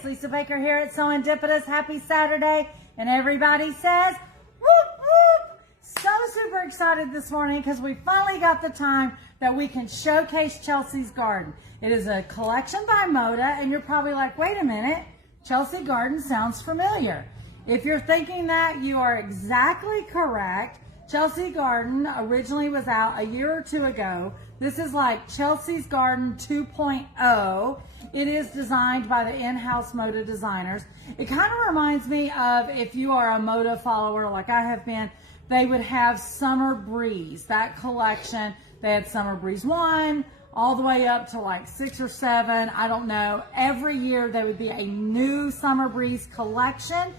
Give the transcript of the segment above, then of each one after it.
Fabrics. Lisa Baker here at SewEndipitous. Happy Saturday. And everybody says, whoop, whoop. So super excited this morning because we finally got the time that we can showcase Chelsea's Garden. It is a collection by Moda, and you're probably like, wait a minute, Chelsea Garden sounds familiar. If you're thinking that, you are exactly correct. Chelsea Garden originally was out a year or two ago. This is like Chelsea's Garden 2.0. It is designed by the in-house Moda designers. It kind of reminds me of, if you are a Moda follower like I have been, they would have Summer Breeze, that collection. They had Summer Breeze 1 all the way up to like 6 or 7. I don't know. Every year there would be a new Summer Breeze collection,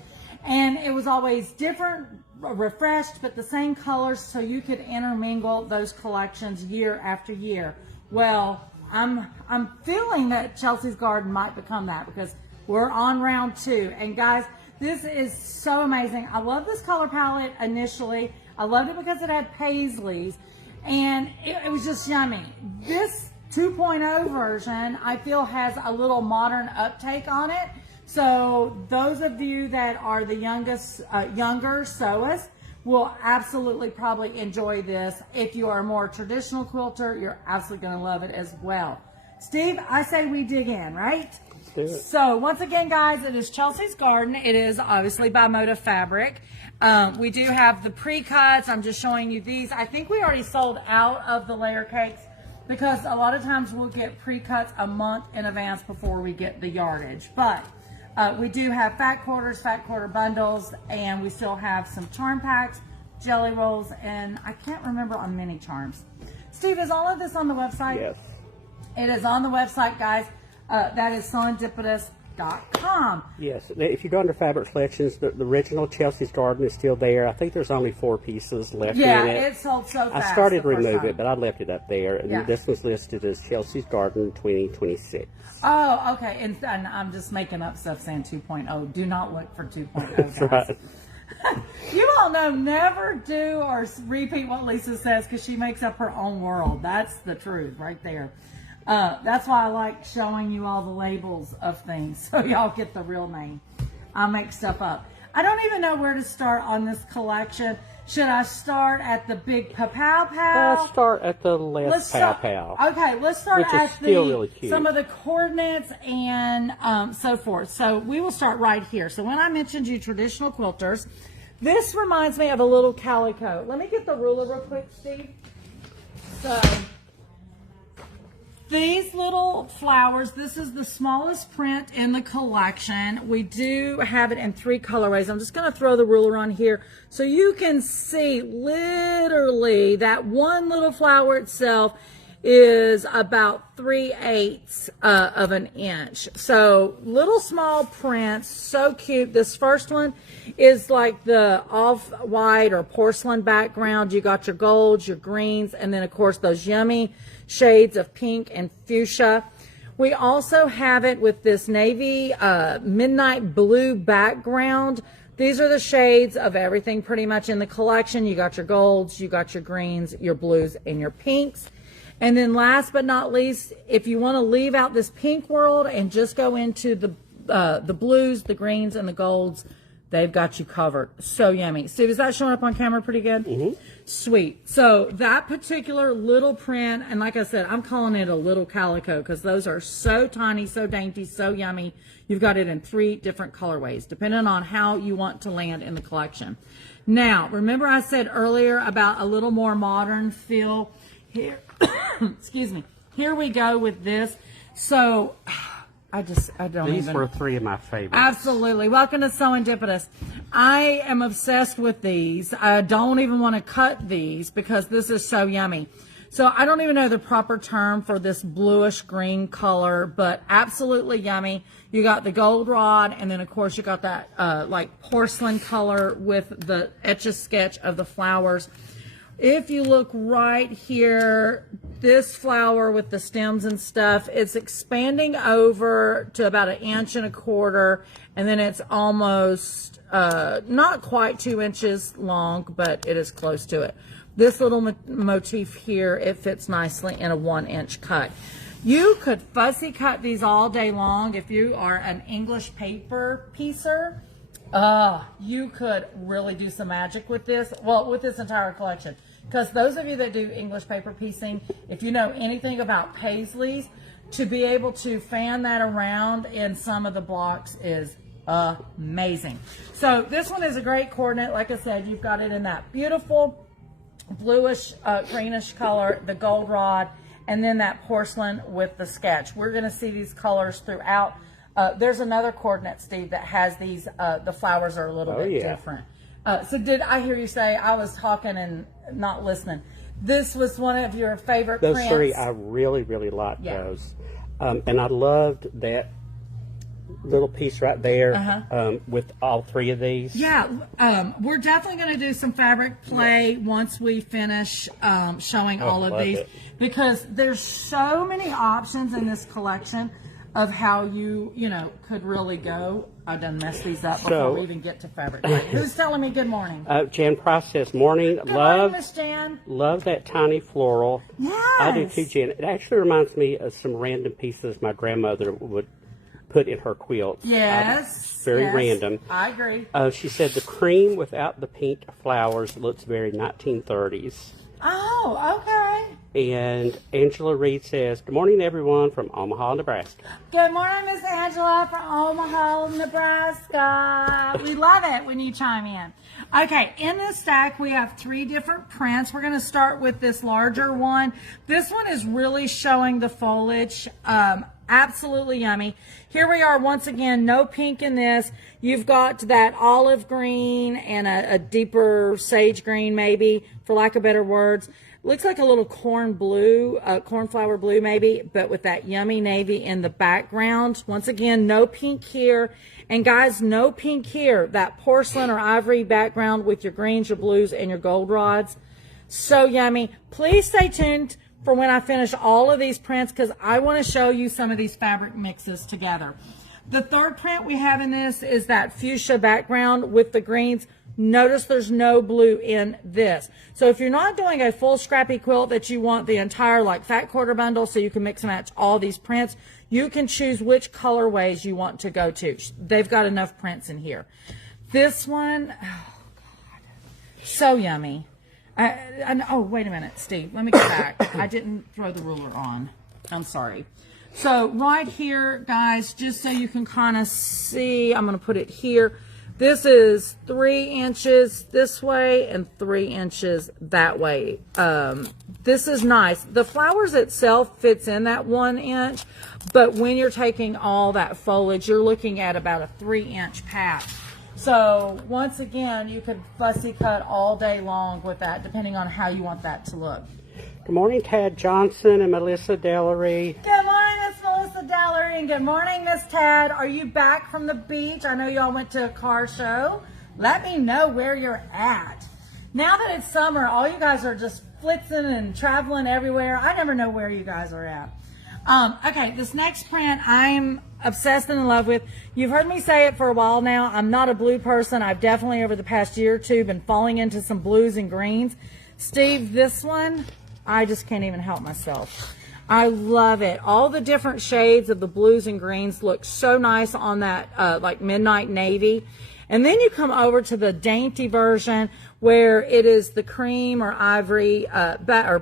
and it was always different, refreshed, but the same colors, so you could intermingle those collections year after year. Well, I'm feeling that Chelsea's Garden might become that because we're on round 2. And guys, this is so amazing. I love this color palette initially. I loved it because it had paisleys, and it was just yummy. This 2.0 version, I feel, has a little modern uptake on it. So those of you that are the younger sewists will absolutely probably enjoy this. If you are a more traditional quilter, you're absolutely going to love it as well. Steve, I say we dig in, right? Let's do it. So once again, guys, it is Chelsea's Garden. It is obviously by Moda Fabric. We do have the pre-cuts. I'm just showing you these. I think we already sold out of the layer cakes because a lot of times we'll get pre-cuts a month in advance before we get the yardage. But we do have fat quarter bundles, and we still have some charm packs, jelly rolls, and I can't remember on mini charms. Steve, is all of this on the website? Yes. It is on the website, guys. That is SewEndipitous.com. Yes. If you go under fabric selections, the original Chelsea's Garden is still there. I think there's only 4 pieces left in it. Yeah, it sold so fast. I started to remove it, but I left it up there. And this was listed as Chelsea's Garden 2026. Oh, okay. And I'm just making up stuff saying 2.0. Do not look for 2.0. That's right. You all know, never do or repeat what Lisa says because she makes up her own world. That's the truth right there. That's why I like showing you all the labels of things so y'all get the real name. I make stuff up. I don't even know where to start on this collection. Should I start at the big pow pow? Let's start at the less pow pow. Okay, let's start at really some of the coordinates and so forth. So we will start right here. So when I mentioned you traditional quilters, this reminds me of a little calico. Let me get the ruler real quick, Steve. So these little flowers, this is the smallest print in the collection. We do have it in 3 colorways. I'm just going to throw the ruler on here so you can see literally that one little flower itself is about 3/8 of an inch. So little small prints, so cute. This first one is like the off-white or porcelain background. You got your golds, your greens, and then of course those yummy shades of pink and fuchsia. We also have it with this navy midnight blue background. These are the shades of everything pretty much in the collection. You got your golds, you got your greens, your blues, and your pinks. And then last but not least, if you want to leave out this pink world and just go into the blues, the greens, and the golds, they've got you covered. So yummy. Steve, is that showing up on camera pretty good? Mm-hmm. Sweet. So that particular little print, and like I said, I'm calling it a little calico because those are so tiny, so dainty, so yummy. You've got it in 3 different colorways, depending on how you want to land in the collection. Now, remember I said earlier about a little more modern feel here. Excuse me. Here we go with this. So I don't These even. were 3 of my favorites. Absolutely. Welcome to SewEndipitous. I am obsessed with these. I don't even want to cut these because this is so yummy. So I don't even know the proper term for this bluish green color, but absolutely yummy. You got the goldenrod, and then of course you got that like porcelain color with the etch-a-sketch of the flowers. If you look right here, this flower with the stems and stuff, it's expanding over to about 1.25 inches, and then it's almost not quite 2 inches long, but it is close to it. This little motif here, it fits nicely in a 1-inch cut. You could fussy cut these all day long if you are an English paper piecer. You could really do some magic with this. Well, with this entire collection. Because those of you that do English paper piecing, if you know anything about paisleys, to be able to fan that around in some of the blocks is amazing. So this one is a great coordinate. Like I said, you've got it in that beautiful bluish, greenish color, the gold rod, and then that porcelain with the sketch. We're going to see these colors throughout. There's another coordinate, Steve, that has these, the flowers are a little bit different. So did I hear you say, I was talking and not listening, this was one of your favorite prints? Those three, I really, really liked those. And I loved that little piece right there with all three of these. Yeah, we're definitely going to do some fabric play once we finish showing all of these, because there's so many options in this collection of how you could really go. I done messed these up before we even get to fabric play. Who's telling me good morning? Jan Price says, morning. Good morning, Miss Jan. Love that tiny floral. Yes. I do too, Jan. It actually reminds me of some random pieces my grandmother would put in her quilts. Yes. Very random. I agree. She said the cream without the pink flowers looks very 1930s. Oh, okay. And Angela Reed says, good morning, everyone, from Omaha, Nebraska. Good morning, Miss Angela from Omaha, Nebraska. We love it when you chime in. Okay, in this stack, we have 3 different prints. We're going to start with this larger one. This one is really showing the foliage. Absolutely yummy. Here we are once again, no pink in this. You've got that olive green and a deeper sage green, maybe, for lack of better words. Looks like a little cornflower blue maybe, but with that yummy navy in the background. Once again, no pink here. And guys, no pink here. That porcelain or ivory background with your greens, your blues, and your gold rods. So yummy. Please stay tuned for when I finish all of these prints, because I want to show you some of these fabric mixes together. The third print we have in this is that fuchsia background with the greens. Notice there's no blue in this. So if you're not doing a full scrappy quilt that you want the entire like fat quarter bundle so you can mix and match all these prints, you can choose which colorways you want to go to. They've got enough prints in here. This one, oh God, so yummy. Oh, wait a minute, Steve. Let me go back. I didn't throw the ruler on. I'm sorry. So right here, guys, just so you can kind of see, I'm going to put it here. This is 3 inches this way and 3 inches that way. This is nice. The flowers itself fits in that 1 inch, but when you're taking all that foliage, you're looking at about a 3-inch patch. So once again, you could fussy cut all day long with that, depending on how you want that to look. Good morning, Tad Johnson and Melissa Dellery. Good morning, Miss Melissa Dellery, and good morning, Miss Tad. Are you back from the beach? I know y'all went to a car show. Let me know where you're at. Now that it's summer, all you guys are just flitzing and traveling everywhere. I never know where you guys are at. Okay, this next print I'm obsessed and in love with. You've heard me say it for a while now. I'm not a blue person. I've definitely over the past year or two been falling into some blues and greens. Steve, this one, I just can't even help myself. I love it. All the different shades of the blues and greens look so nice on that like midnight navy. And then you come over to the dainty version where it is the cream or ivory,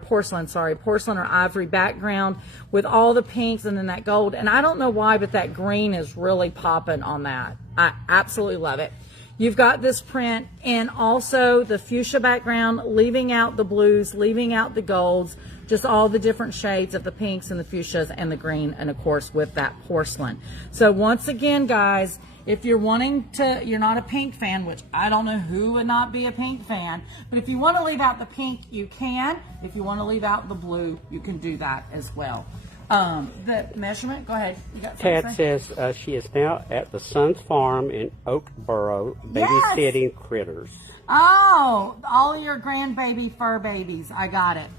porcelain or ivory background with all the pinks and then that gold. And I don't know why, but that green is really popping on that. I absolutely love it. You've got this print and also the fuchsia background, leaving out the blues, leaving out the golds, just all the different shades of the pinks and the fuchsias and the green, and of course with that porcelain. So once again, guys, if you're wanting to, you're not a pink fan, which I don't know who would not be a pink fan, but if you want to leave out the pink, you can. If you want to leave out the blue, you can do that as well. The measurement, go ahead. You got Tad says she is now at the Sun's Farm in Oakboro babysitting critters. Oh, all your grandbaby fur babies. I got it.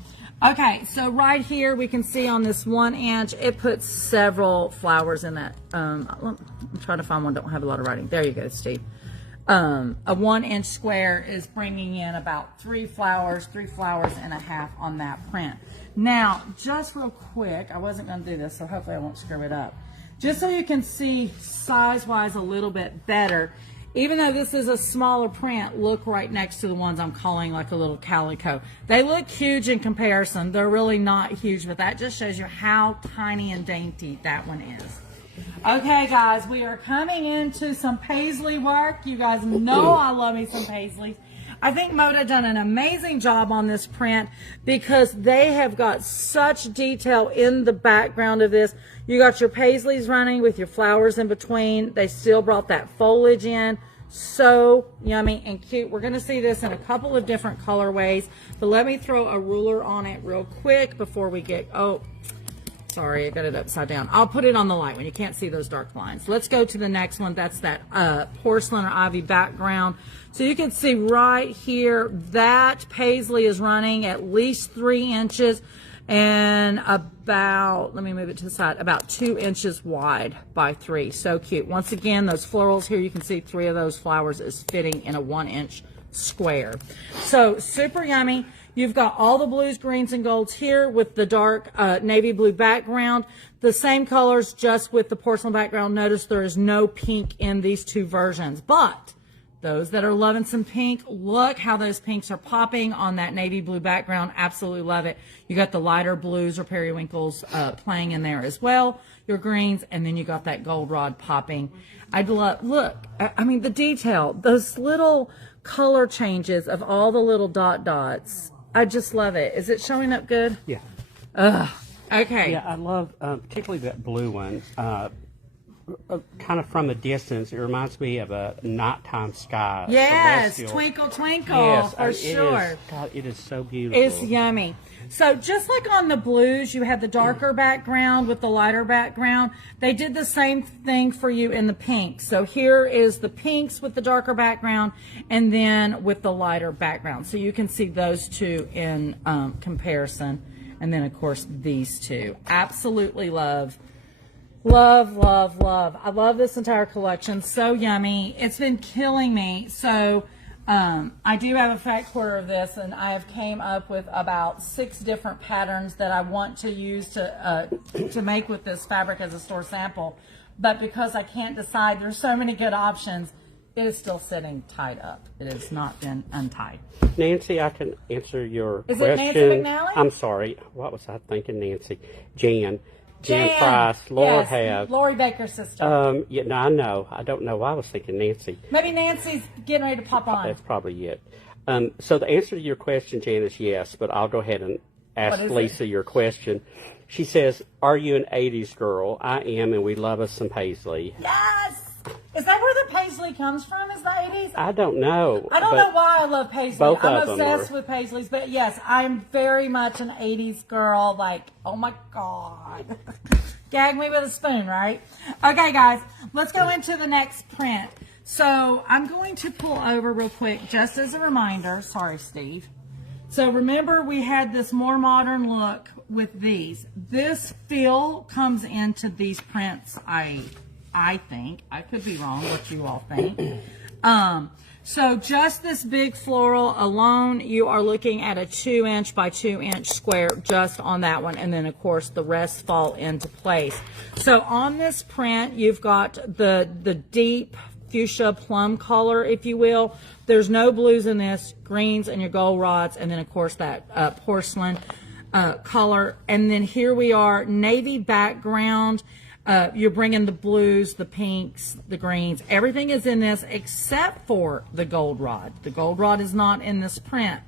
Okay, so right here we can see on this 1 inch, it puts several flowers in that. I'm trying to find one that don't have a lot of writing. There you go, Steve. a 1-inch square is bringing in about 3 flowers and a half on that print. Now, just real quick, I wasn't going to do this, so hopefully I won't screw it up. Just so you can see size-wise a little bit better, even though this is a smaller print, look right next to the ones I'm calling like a little calico. They look huge in comparison. They're really not huge, but that just shows you how tiny and dainty that one is. Okay, guys, we are coming into some paisley work. You guys know I love me some paisleys. I think Moda done an amazing job on this print because they have got such detail in the background of this. You got your paisleys running with your flowers in between. They still brought that foliage in. So yummy and cute. We're going to see this in a couple of different colorways, but let me throw a ruler on it real quick before we get, oh, sorry, I got it upside down. I'll put it on the light one. You can't see those dark lines. Let's go to the next one. That's that porcelain or ivy background. So you can see right here that paisley is running at least 3 inches and about, let me move it to the side, about 2 inches wide by 3. So cute. Once again, those florals here, you can see 3 of those flowers is fitting in a 1-inch square. So super yummy. You've got all the blues, greens, and golds here with the dark navy blue background. The same colors, just with the porcelain background. Notice there is no pink in these 2 versions. But those that are loving some pink, look how those pinks are popping on that navy blue background. Absolutely love it. You got the lighter blues or periwinkles playing in there as well. Your greens, and then you got that goldenrod popping. I'd love, look, I mean, the detail, those little color changes of all the little dots. I just love it. Is it showing up good? Yeah. Okay. Yeah, I love particularly that blue one. Kind of from a distance, it reminds me of a nighttime sky. Yes, celestial. twinkle, twinkle, yes, for sure. God, it is so beautiful. It's yummy. So just like on the blues, you have the darker background with the lighter background. They did the same thing for you in the pinks. So here is the pinks with the darker background and then with the lighter background. So you can see those 2 in comparison. And then, of course, these 2. Absolutely love. Love, love, love. I love this entire collection. So yummy. It's been killing me. So I do have a fat quarter of this, and I have came up with about 6 different patterns that I want to use to make with this fabric as a store sample. But because I can't decide, there's so many good options, it is still sitting tied up. It has not been untied. Nancy, I can answer your Is question. it Nancy McNally? I'm sorry. What was I thinking, Nancy? Jan Price, Laura yes, Lori Baker's sister. Yeah, no, I know. I don't know why I was thinking Nancy. Maybe Nancy's getting ready to pop on. That's probably it. So the answer to your question, Jan, is yes, but I'll go ahead and ask Lisa your question. She says, are you an 80s girl? I am, and we love us some paisley. Yes! Is that where the paisley comes from, is the 80s? I don't know. I don't know why I love paisley. Both I'm of them obsessed are. with paisleys, but yes, I'm very much an 80s girl. Like, oh my God. Gag me with a spoon, right? Okay, guys, let's go into the next print. So I'm going to pull over real quick, just as a reminder. Sorry, Steve. So remember, we had this more modern look with these. This feel comes into these prints, I think. I could be wrong, what you all think. So just this big floral alone, you are looking at a 2-inch by 2-inch square just on that one. And then, of course, the rest fall into place. So on this print, you've got the deep fuchsia plum color, if you will. There's no blues in this, greens and your gold rods, and then, of course, that porcelain color. And then here we are, navy background. You're bringing the blues, the pinks, the greens. Everything is in this except for the gold rod. The gold rod is not in this print.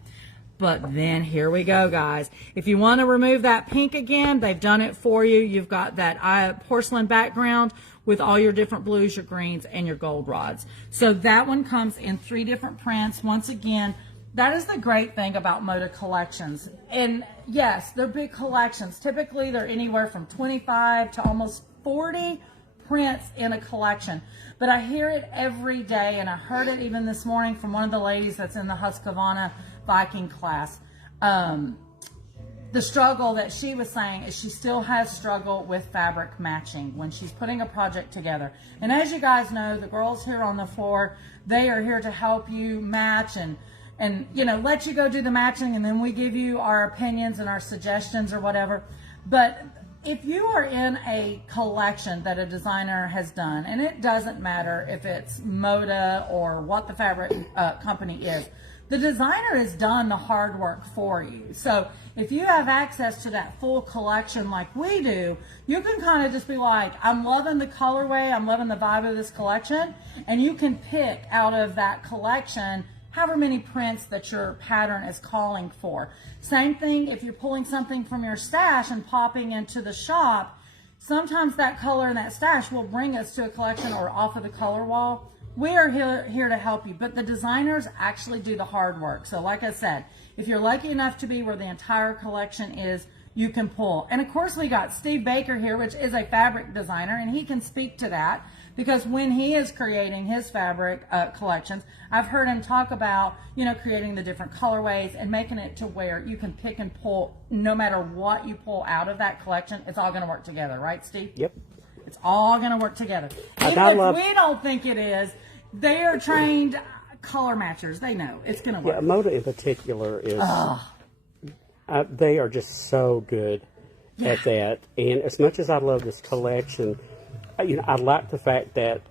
But then here we go, guys. If you want to remove that pink again, they've done it for you. You've got that porcelain background with all your different blues, your greens, and your gold rods. So that one comes in 3 different prints. Once again, that is the great thing about Moda collections. And yes, they're big collections. Typically, they're anywhere from 25 to almost 40 prints in a collection. But I hear it every day, and I heard it even this morning from one of the ladies that's in the Husqvarna Viking class. the struggle that she was saying is she still has struggle with fabric matching when she's putting a project together. And as you guys know, the girls here on the floor, they are here to help you match and you know, let you go do the matching, and then we give you our opinions and our suggestions or whatever. But if you are in a collection that a designer has done, and it doesn't matter if it's Moda or what the fabric company is, the designer has done the hard work for you. So if you have access to that full collection like we do, you can kind of just be like, I'm loving the colorway, I'm loving the vibe of this collection, and you can pick out of that collection however many prints that your pattern is calling for. Same thing if you're pulling something from your stash and popping into the shop, sometimes that color in that stash will bring us to a collection or off of the color wall. We are here to help you, but the designers actually do the hard work. So like I said, if you're lucky enough to be where the entire collection is, you can pull. And of course we got Steve Baker here, which is a fabric designer, and he can speak to that because when he is creating his fabric collections, I've heard him talk about, you know, creating the different colorways and making it to where you can pick and pull no matter what you pull out of that collection. It's all going to work together, right, Steve? Yep. It's all going to work together. Even if we don't think it is, they are trained color matchers. They know it's going to work. Yeah, Moda in particular is, they are just so good at that. And as much as I love this collection, you know, I like the fact that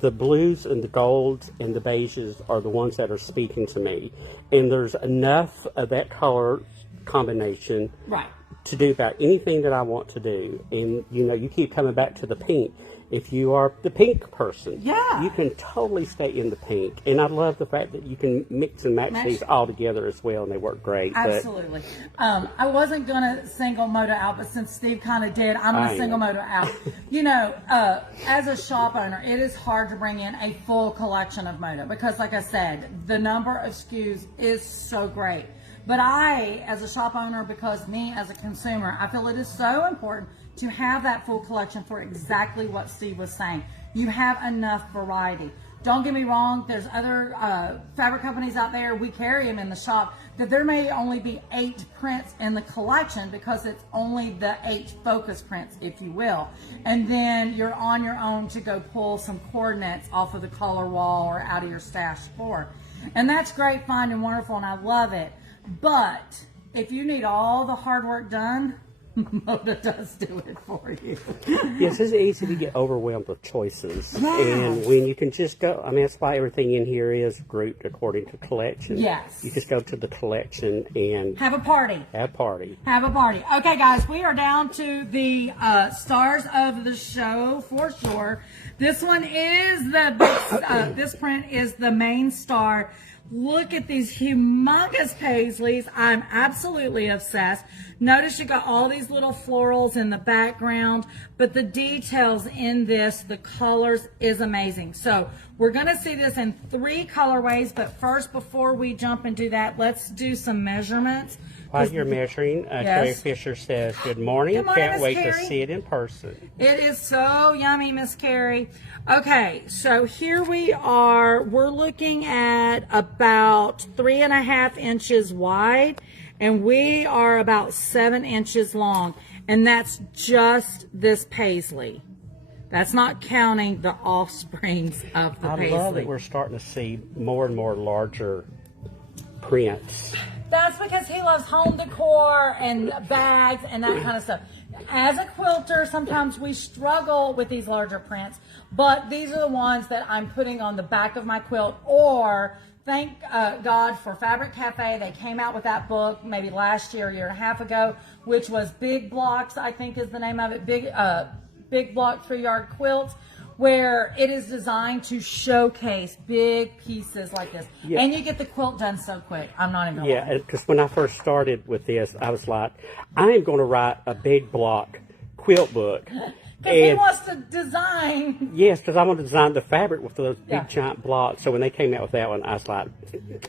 the blues and the golds and the beiges are the ones that are speaking to me. And there's enough of that color combination to do about anything that I want to do. And, you know, you keep coming back to the pink. If you are the pink person, you can totally stay in the pink. And I love the fact that you can mix and match these all together as well, and they work great. Absolutely. I wasn't going to single Moda out, but since Steve kind of did, I'm going to single Moda out. You know, as a shop owner, it is hard to bring in a full collection of Moda because, like I said, the number of SKUs is so great. But I, as a shop owner, because me as a consumer, I feel it is so important to have that full collection for exactly what Steve was saying. You have enough variety. Don't get me wrong, there's other fabric companies out there, we carry them in the shop, that there may only be 8 prints in the collection because it's only the 8 focus prints, if you will. And then you're on your own to go pull some coordinates off of the color wall or out of your stash floor. And that's great, fine, and wonderful, and I love it. But if you need all the hard work done, Moda does do it for you. Yes, it's easy to get overwhelmed with choices. And when you can just go, I mean, that's why everything in here is grouped according to collection. Yes. You just go to the collection and have a party. Have a party. Have a party. Okay, guys, we are down to the stars of the show for sure. This one is the this print is the main star. Look at these humongous paisleys. I'm absolutely obsessed. Notice you got all these little florals in the background, but the details in this, the colors is amazing. So we're going to see this in 3 colorways, but first, before we jump and do that, let's do some measurements. While you're measuring, Carrie Fisher says, good morning. Good morning, Can't wait Carrie. to see it in person. It is so yummy, Miss Carrie. Okay, so here we are. We're looking at about 3.5 inches wide, and we are about 7 inches long. And that's just this paisley. That's not counting the offsprings of the paisley. I love that we're starting to see more and more larger prints. That's because he loves home decor and bags and that kind of stuff. As a quilter, sometimes we struggle with these larger prints, but these are the ones that I'm putting on the back of my quilt. Or thank God for Fabric Cafe. They came out with that book maybe last year, 1.5 years ago, which was Big Blocks, I think is the name of it. Big Block 3-yard quilts, where it is designed to showcase big pieces like this. Yeah. And you get the quilt done so quick. I'm not even Yeah, because when I first started with this, I was like, I am going to write a big block quilt book. Because he wants to design. Yes, because I want to design the fabric with those big giant blocks. So when they came out with that one, I was like,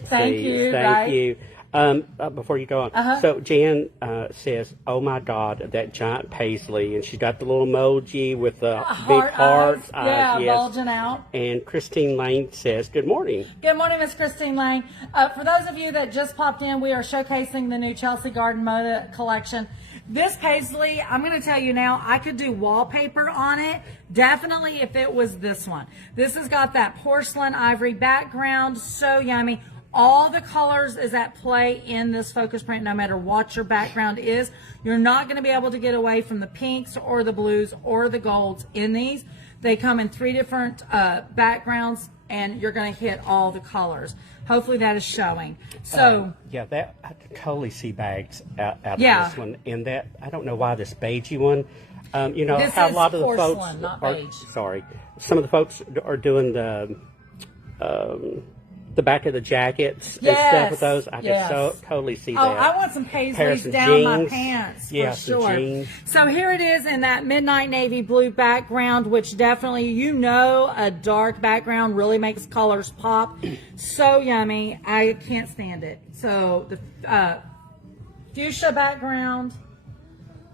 thank you. Before you go on, so Jan says, "Oh my God, that giant paisley," and she's got the little emoji with the big heart, eyes, bulging out. And Christine Lane says, "Good morning." Good morning, Miss Christine Lane. For those of you that just popped in, we are showcasing the new Chelsea Garden Moda collection. This paisley, I'm going to tell you now, I could do wallpaper on it. Definitely if it was this one. This has got that porcelain ivory background, so yummy. All the colors is at play in this focus print, no matter what your background is. You're not going to be able to get away from the pinks or the blues or the golds in these. They come in 3 different backgrounds, and you're going to hit all the colors. Hopefully that is showing. So yeah, that I could totally see bags out of this one. And that, I don't know why this beigey one. You know this how is a lot of the porcelain, folks not are beige. sorry. Some of the folks are doing the back of the jackets and stuff with those. I can so totally see that. Oh, I want some paisleys down my pants for sure. Jeans. So here it is in that midnight navy blue background, which definitely, you know, a dark background really makes colors pop. So yummy. I can't stand it. So the fuchsia background,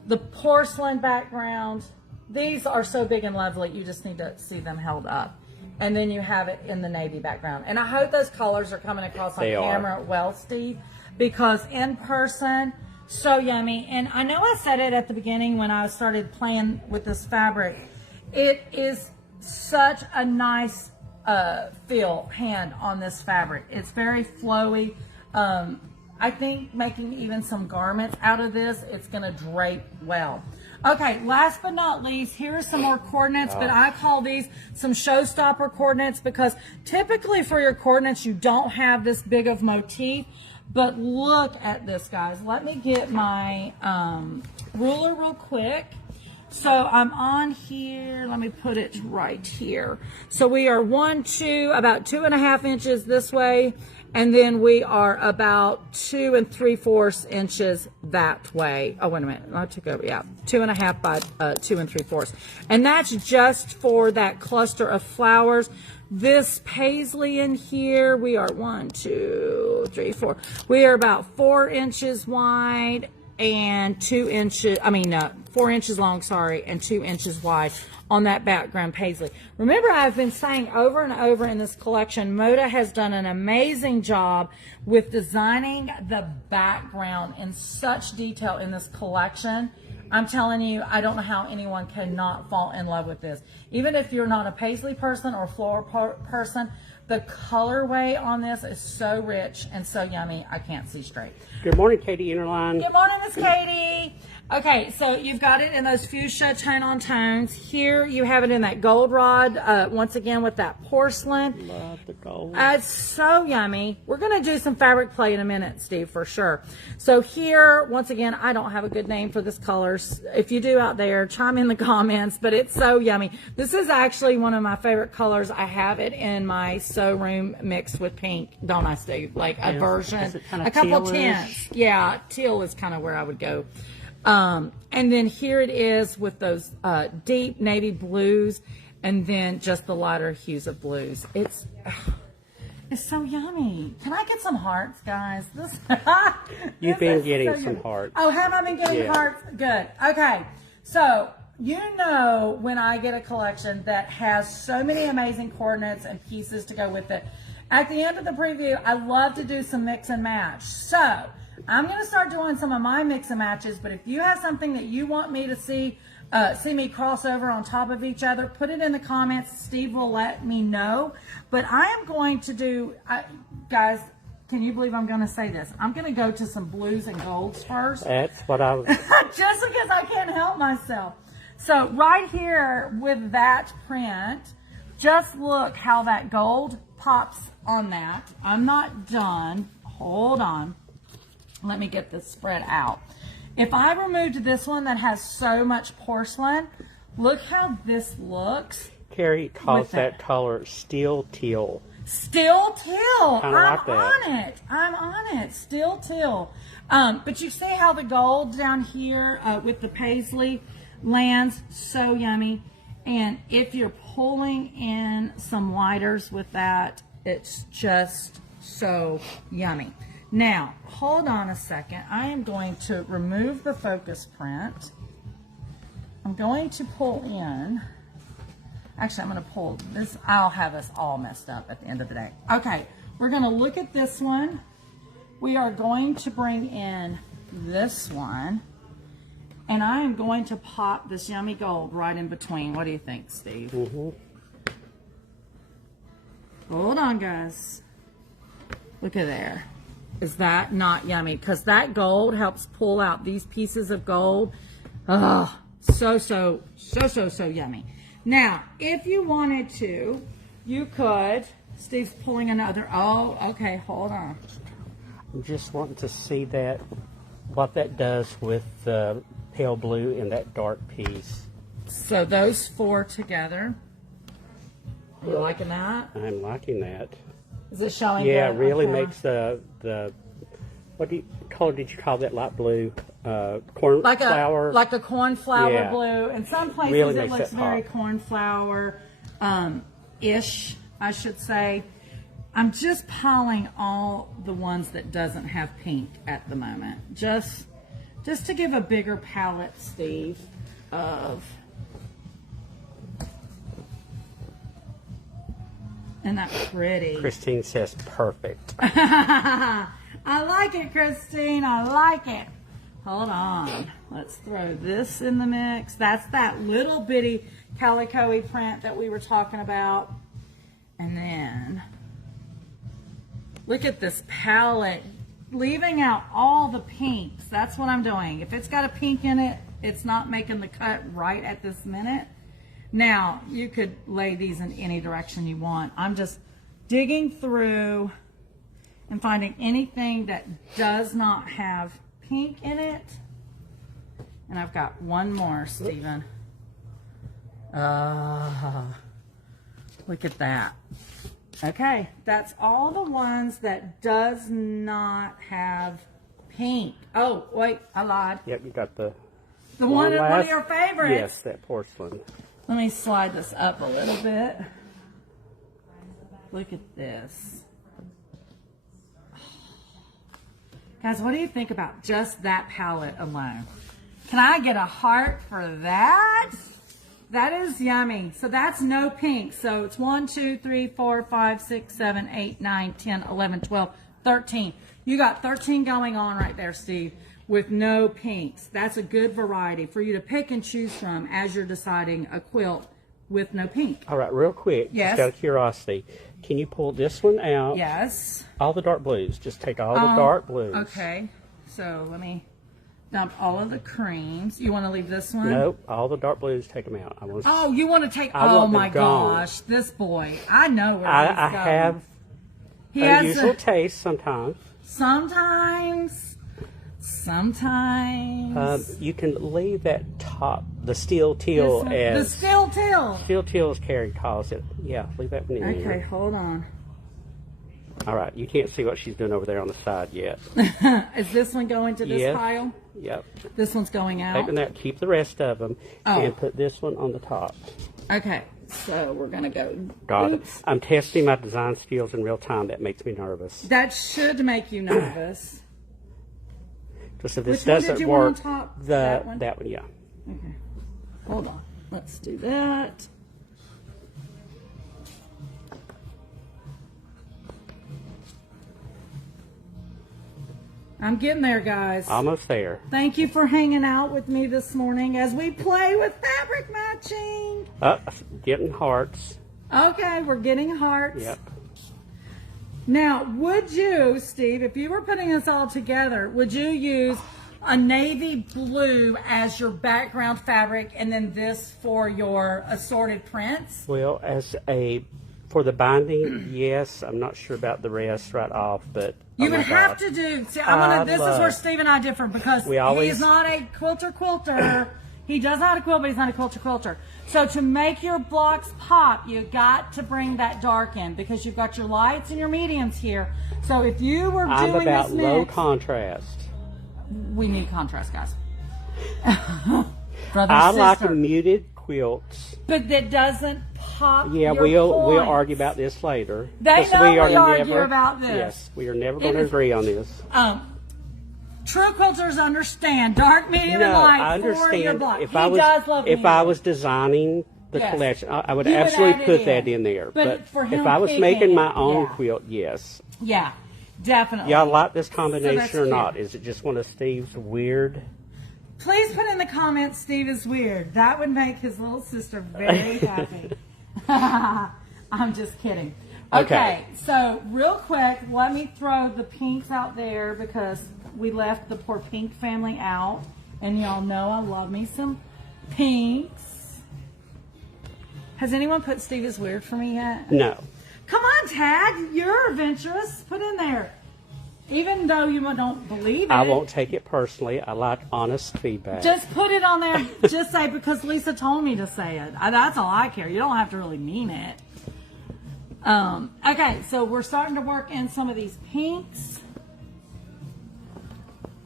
the porcelain background, these are so big and lovely. You just need to see them held up. And then you have it in the navy background. And I hope those colors are coming across on camera well, Steve, because in person, so yummy. And I know I said it at the beginning when I started playing with this fabric. It is such a nice hand on this fabric. It's very flowy. I think making even some garments out of this, it's going to drape well. Okay, last but not least, here are some more coordinates, but I call these some showstopper coordinates because typically for your coordinates, you don't have this big of motif. But look at this, guys. Let me get my ruler real quick. So I'm on here. Let me put it right here. So we are about 2.5 inches this way. And then we are about 2 3/4 inches that way. Oh, wait a minute. I took over. Yeah. 2.5 by 2 3/4. And that's just for that cluster of flowers. This paisley in here, we are 1, 2, 3, 4. We are about 4 inches wide and 2 inches, 4 inches long, sorry, and 2 inches wide on that background paisley. Remember, I've been saying over and over in this collection, Moda has done an amazing job with designing the background in such detail in this collection. I'm telling you, I don't know how anyone cannot fall in love with this. Even if you're not a paisley person or floral person, the colorway on this is so rich and so yummy, I can't see straight. Good morning, Katie Interline. Good morning, Miss Katie. Okay, so you've got it in those fuchsia tone-on tones. Here you have it in that goldenrod, once again with that porcelain. Love the gold. It's so yummy. We're going to do some fabric play in a minute, Steve, for sure. So here, once again, I don't have a good name for this color. If you do out there, chime in the comments, but it's so yummy. This is actually one of my favorite colors. I have it in my sew room mixed with pink, don't I, Steve? Like a version, a couple tints. Yeah, teal is kind of where I would go. And then here it is with those deep navy blues and then just the lighter hues of blues. It's so yummy. Can I get some hearts, guys? You've been getting some hearts. Oh, have I been getting hearts? Good. Okay. So, you know when I get a collection that has so many amazing coordinates and pieces to go with it. At the end of the preview, I love to do some mix and match. So, I'm going to start doing some of my mix and matches, but if you have something that you want me to see me cross over on top of each other, put it in the comments. Steve will let me know. But I am going to do, guys, can you believe I'm going to say this? I'm going to go to some blues and golds first. That's what I was. Just because I can't help myself. So right here with that print, just look how that gold pops on that. I'm not done. Hold on. Let me get this spread out. If I removed this one that has so much porcelain, look how this looks. Carrie calls that color steel teal. Steel teal. I'm like on it. I'm on it. Steel teal. But you see how the gold down here with the paisley lands so yummy. And if you're pulling in some lighters with that, it's just so yummy. Now, hold on a second. I am going to remove the focus print. I'm going to pull in. Actually, I'm going to pull this. I'll have us all messed up at the end of the day. Okay, we're going to look at this one. We are going to bring in this one. And I am going to pop this yummy gold right in between. What do you think, Steve? Mm-hmm. Hold on, guys. Look at there. Is that not yummy? Because that gold helps pull out these pieces of gold. Oh, so yummy. Now, if you wanted to, you could. Steve's pulling another. Oh, okay, hold on. I'm just wanting to see that, what that does with the pale blue and that dark piece. So those four together. Are you liking that? I'm liking that. Is it showing? Yeah, good? it really Okay. makes the what color did you call that light blue? Cornflower? Like a cornflower Yeah. blue. In some places Really it makes looks it very pop. cornflower-ish, I should say. I'm just piling all the ones that doesn't have pink at the moment. Just to give a bigger palette, Steve, of... Isn't that pretty? Christine says perfect. I like it, Christine. I like it. Hold on. Let's throw this in the mix. That's that little bitty calico-y print that we were talking about. And then, look at this palette. Leaving out all the pinks. That's what I'm doing. If it's got a pink in it, it's not making the cut right at this minute. Now, you could lay these in any direction you want. I'm just digging through and finding anything that does not have pink in it. And I've got one more, Stephen. Look at that. Okay, that's all the ones that does not have pink. Oh, wait, I lied. Yep, you got the One of last- your favorites. Yes, that porcelain. Let me slide this up a little bit. Look at this. Guys, what do you think about just that palette alone? Can I get a heart for that? That is yummy. So that's no pink. So it's 1, 2, 3, 4, 5, 6, 7, 8, 9, 10, 11, 12, 13. You got 13 going on right there, Steve, with no pinks. That's a good variety for you to pick and choose from as you're deciding a quilt with no pink. All right, real quick, Yes. just out of curiosity, can you pull this one out? Yes. All the dark blues. Just take all the dark blues. Okay. So let me dump all of the creams. You want to leave this one? Nope, all the dark blues, take them out. I want Oh, you want to take? I Oh want them my gone. gosh, this boy! I know where I he's going. have He has unusual a, taste sometimes. sometimes. You can leave that top, the steel teal, the as steel till. steel teal, as Carrie calls it. Yeah, leave that one in Okay, there. hold on. All right, you can't see what she's doing over there on the side yet. Is this one going to this Yes. pile? Yep. This one's going out. Take them out, keep the rest of them, Oh. and put this one on the top. Okay, so we're gonna go. God, Oops. I'm testing my design skills in real time. That makes me nervous. That should make you nervous. Just if this Which one did doesn't you want work, on top? that That one? yeah. Okay, hold on. Let's do that. I'm getting there, guys. Almost there. Thank you for hanging out with me this morning as we play with fabric matching. Getting hearts. Okay, we're getting hearts. Yep. Now, would you, Steve, if you were putting this all together, would you use a navy blue as your background fabric and then this for your assorted prints? Well, for the binding, yes. I'm not sure about the rest right off, but You oh my would have God. to do. See, this is where love- Steve and I differ because We always- he's not a quilter. He does know how to quilt, but he's not a quilter. So to make your blocks pop, you got to bring that dark in because you've got your lights and your mediums here. So if you were I'm doing about this low mix, contrast. we need contrast, guys. Brother, I like sister. muted quilts. But that doesn't pop Yeah, your we'll points. argue about this later. They 'Cause know we argue about this. Yes, we are never going to agree on this. True quilters understand dark, medium, and No, light I for your understand. block. If He I was, does love if medium. I was designing the Yes. collection, I would You would absolutely add it put in. that in there. But for him if I was picking making it, my own yeah. quilt, yes. Yeah, definitely. Y'all like this So combination that's or not? cute. Is it just one of Steve's weird? Please put in the comments, Steve is weird. That would make his little sister very happy. I'm just kidding. Okay, so real quick, let me throw the pinks out there because we left the poor pink family out. And y'all know I love me some pinks. Has anyone put Steve is weird for me yet? No. Come on, Tag. You're adventurous. Put in there. Even though you don't believe it. I won't take it personally. I like honest feedback. Just put it on there. Just say, because Lisa told me to say it. That's all I care. You don't have to really mean it. Okay, so we're starting to work in some of these pinks.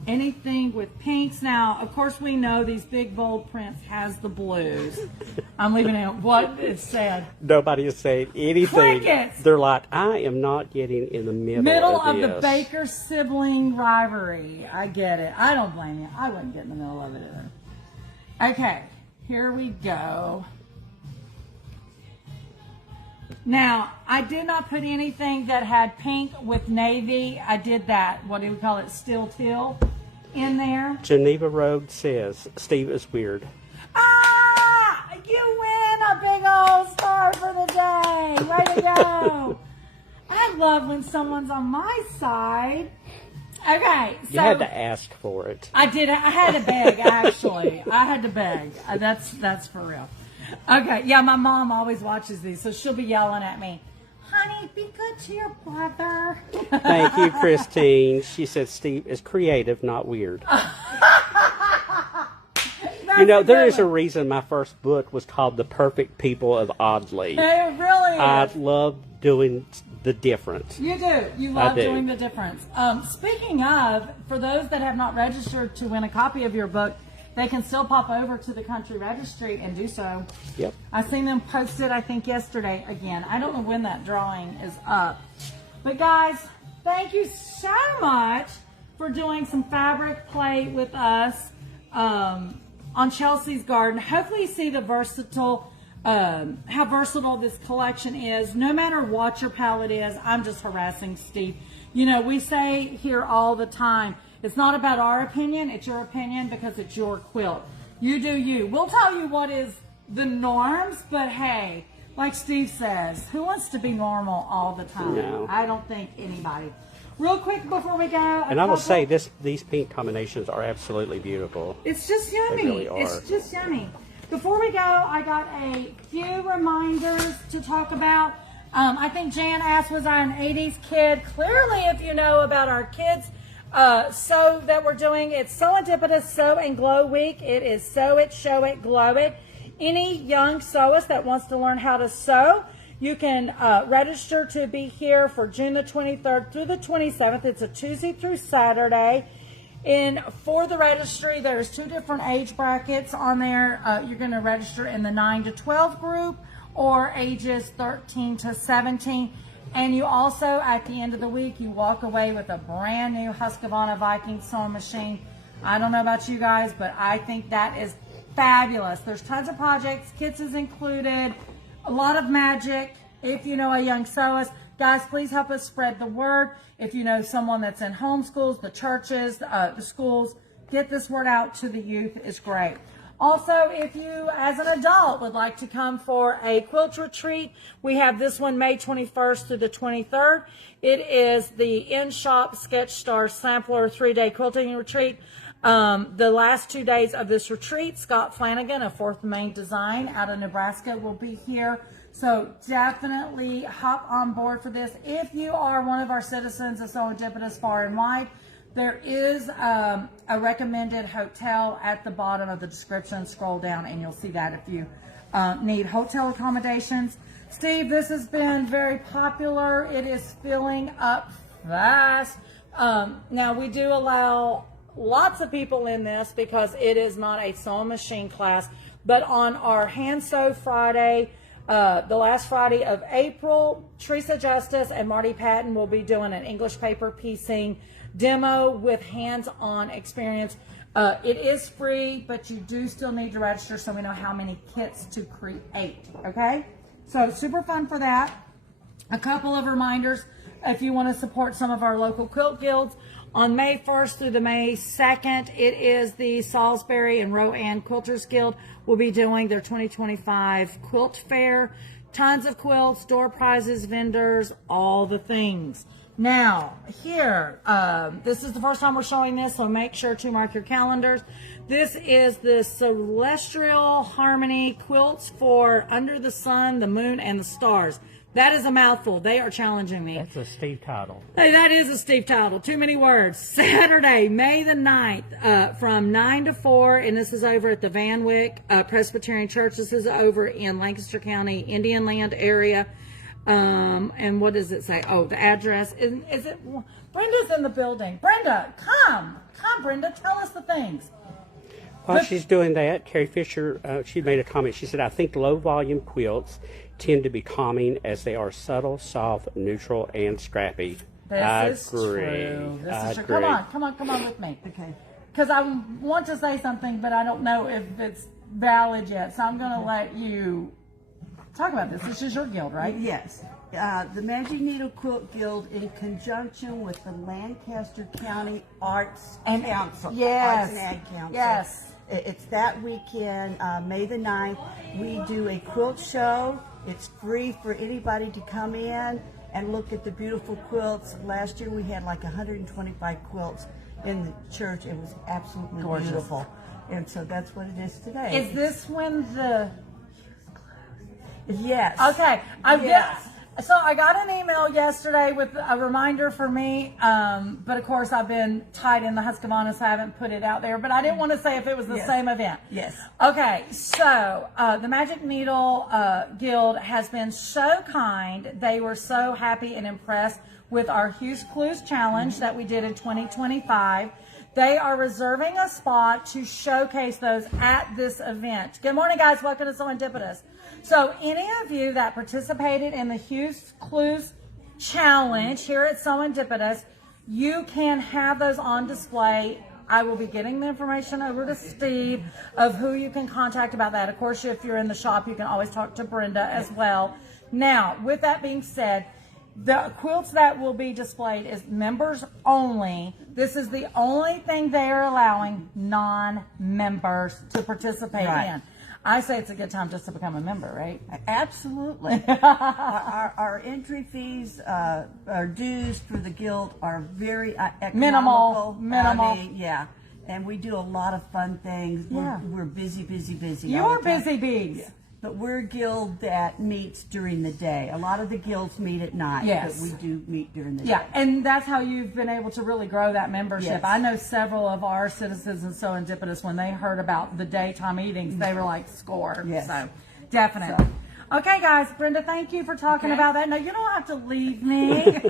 Anything with pinks. Now, of course, we know these big, bold prints has the blues. I'm leaving out what it said. Nobody is saying anything. Crickets. They're like, I am not getting in the middle of this. the Baker sibling rivalry. I get it. I don't blame you. I wouldn't get in the middle of it either. Okay, here we go. Now, I did not put anything that had pink with navy. I did that, what do we call it, steel teal in there. Geneva Road says, Steve is weird. Ah! You win a big old star for the day. Way to go. I love when someone's on my side. Okay, so You had to ask for it. I did. I had to beg, actually. I had to beg. That's for real. Okay, yeah, my mom always watches these, so she'll be yelling at me, honey, be good to your brother. Thank you, Christine. She said Steve is creative, not weird. You know, there is a reason my first book was called The Perfect People of Oddly. It really is. I love doing the difference. You do. You love do. doing the difference. Speaking of, for those that have not registered to win a copy of your book, they can still pop over to the country registry and do so. Yep. I seen them posted, I think, yesterday again. I don't know when that drawing is up. But guys, thank you so much for doing some fabric play with us on Chelsea's Garden. Hopefully you see the how versatile this collection is. No matter what your palette is, I'm just harassing Steve. You know, we say here all the time, it's not about our opinion, it's your opinion because it's your quilt. You do you. We'll tell you what is the norms, but hey, like Steve says, who wants to be normal all the time? No. I don't think anybody. Real quick before we go. And I will say these pink combinations are absolutely beautiful. It's just yummy. They really are. It's just yummy. Before we go, I got a few reminders to talk about. I think Jan asked, was I an 80s kid? Clearly, if you know about our kids' sew that we're doing, it's SewEndipitous Sew and Glow Week. It is Sew It, Show It, Glow It. Any young sewist that wants to learn how to sew, you can register to be here for June the 23rd through the 27th. It's a Tuesday through Saturday. And for the registry, there's 2 different age brackets on there. You're going to register in the 9 to 12 group or ages 13 to 17. And you also, at the end of the week, you walk away with a brand new Husqvarna Viking sewing machine. I don't know about you guys, but I think that is fabulous. There's tons of projects, kits is included, a lot of magic. If you know a young sewist, guys, please help us spread the word. If you know someone that's in homeschools, the churches, the schools, get this word out to the youth is great. Also, if you, as an adult, would like to come for a quilt retreat, we have this one May 21st through the 23rd. It is the In-Shop Sketch Star Sampler 3-day quilting retreat. The last 2 days of this retreat, Scott Flanagan of 4th Main Design out of Nebraska will be here. So definitely hop on board for this. If you are one of our citizens of SewEndipitous far and wide, there is a recommended hotel at the bottom of the description. Scroll down and you'll see that if you need hotel accommodations. Steve, this has been very popular. It is filling up fast. Now we do allow lots of people in this because it is not a sewing machine class, but on our Hand Sew Friday, the last Friday of April. Teresa Justice and Marty Patton will be doing an English paper piecing demo with hands-on experience. It is free, but you do still need to register so we know how many kits to create, okay? So super fun for that. A couple of reminders if you want to support some of our local quilt guilds. On May 1st through the May 2nd, it is the Salisbury and Rowan Quilters Guild. Will be doing their 2025 quilt fair. Tons of quilts, door prizes, vendors, all the things. Now, here, this is the first time we're showing this, so make sure to mark your calendars. This is the Celestial Harmony Quilts for Under the Sun, the Moon, and the Stars. That is a mouthful. They are challenging me. That's a Steve title. Hey, that is a Steve title. Too many words. Saturday, May the 9th, from 9 to 4, and this is over at the Van Wyck Presbyterian Church. This is over in Lancaster County, Indian Land area. And what does it say? Oh, the address. Is it? Brenda's in the building. Brenda, come. Come, Brenda. Tell us the things. While she's doing that, Carrie Fisher, she made a comment. She said, I think low-volume quilts tend to be calming as they are subtle, soft, neutral, and scrappy. This is true. This is true. Come on with me. Okay. Because I want to say something, but I don't know if it's valid yet. So I'm going to let you talk about this. This is your guild, right? Yes. The Magic Needle Quilt Guild, in conjunction with the Lancaster County Arts Council. Yes. Arts and Ag Council. Yes. It's that weekend, May the 9th. We do a quilt show. It's free for anybody to come in and look at the beautiful quilts. Last year we had like 125 quilts in the church. It was absolutely gorgeous. Beautiful. And so that's what it is today. Is this when the... Yes. Okay. Yes. So I got an email yesterday with a reminder for me, but of course I've been tied in the Husqvarna, so I haven't put it out there. But I didn't want to say if it was the same event. Yes. Okay. So the Magic Needle Guild has been so kind. They were so happy and impressed with our Hughes Clues Challenge that we did in 2025. They are reserving a spot to showcase those at this event. Good morning, guys. Welcome to SewEndipitous. So any of you that participated in the Hughes Clues Challenge here at SewEndipitous, you can have those on display. I will be getting the information over to Steve of who you can contact about that. Of course, if you're in the shop, you can always talk to Brenda as well. Now, with that being said, the quilts that will be displayed is members only. This is the only thing they are allowing non-members to participate in. I say it's a good time just to become a member, right? Absolutely. our entry fees, our dues for the guild are very economical. Minimal. I mean, yeah. And we do a lot of fun things. Yeah. We're busy. You're busy bees. Yeah. But we're a guild that meets during the day. A lot of the guilds meet at night, yes, but we do meet during the day. Yeah, and that's how you've been able to really grow that membership. Yes. I know several of our citizens in SewEndipitous, when they heard about the daytime meetings, they were like, score. Yes. So, definitely. So. Okay, guys, Brenda, thank you for talking about that. No, you don't have to leave me.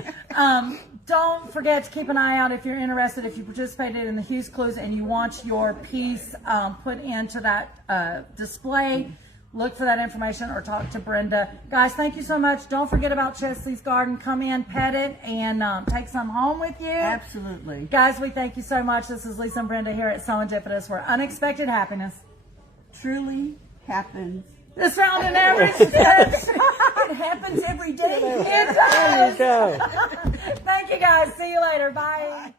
Don't forget to keep an eye out if you're interested, if you participated in the Hughes Clues and you want your piece put into that display. Look for that information or talk to Brenda. Guys, thank you so much. Don't forget about Chesley's Garden. Come in, pet it, and take some home with you. Absolutely. Guys, we thank you so much. This is Lisa and Brenda here at SewEndipitous, where unexpected happiness truly happens. It's found in average steps. It happens every day. It does. There you go. Thank you, guys. See you later. Bye.